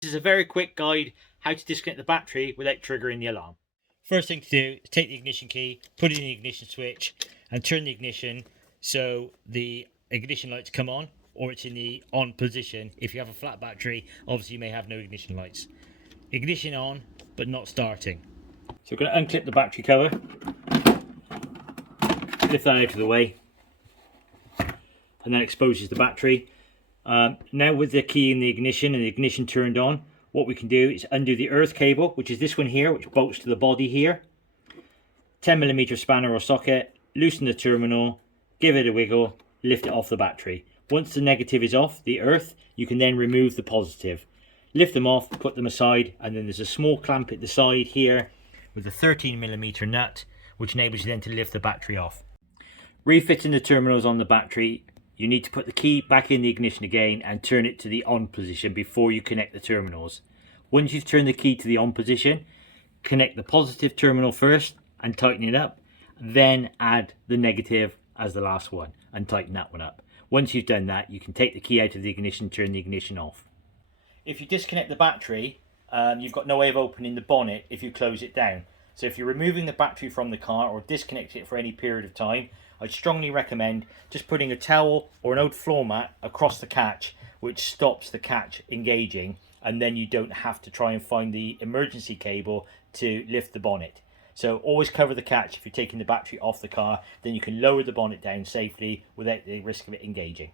This is a very quick guide how to disconnect the battery without triggering the alarm. First thing to do is take the ignition key, put it in the ignition switch and turn the ignition so the ignition lights come on, or it's in the on position. If you have a flat battery, obviously you may have no ignition lights. Ignition on but not starting. So we're going to unclip the battery cover, lift that out of the way, and that exposes the battery. Now with the key in the ignition and the ignition turned on, what we can do is undo the earth cable, which is this one here, which bolts to the body here. 10mm spanner or socket, loosen the terminal, give it a wiggle, lift it off the battery. Once the negative is off, the earth, you can then remove the positive. Lift them off, put them aside, and then there's a small clamp at the side here with a 13mm nut, which enables you then to lift the battery off. Refitting the terminals on the battery, you need to put the key back in the ignition again and turn it to the on position before you connect the terminals. Once you've turned the key to the on position, connect the positive terminal first and tighten it up, then add the negative as the last one and tighten that one up. Once you've done that, you can take the key out of the ignition, turn the ignition off. If you disconnect the battery, you've got no way of opening the bonnet if you close it down. So if you're removing the battery from the car or disconnecting it for any period of time, I'd strongly recommend just putting a towel or an old floor mat across the catch, which stops the catch engaging, and then you don't have to try and find the emergency cable to lift the bonnet. So always cover the catch if you're taking the battery off the car, then you can lower the bonnet down safely without the risk of it engaging.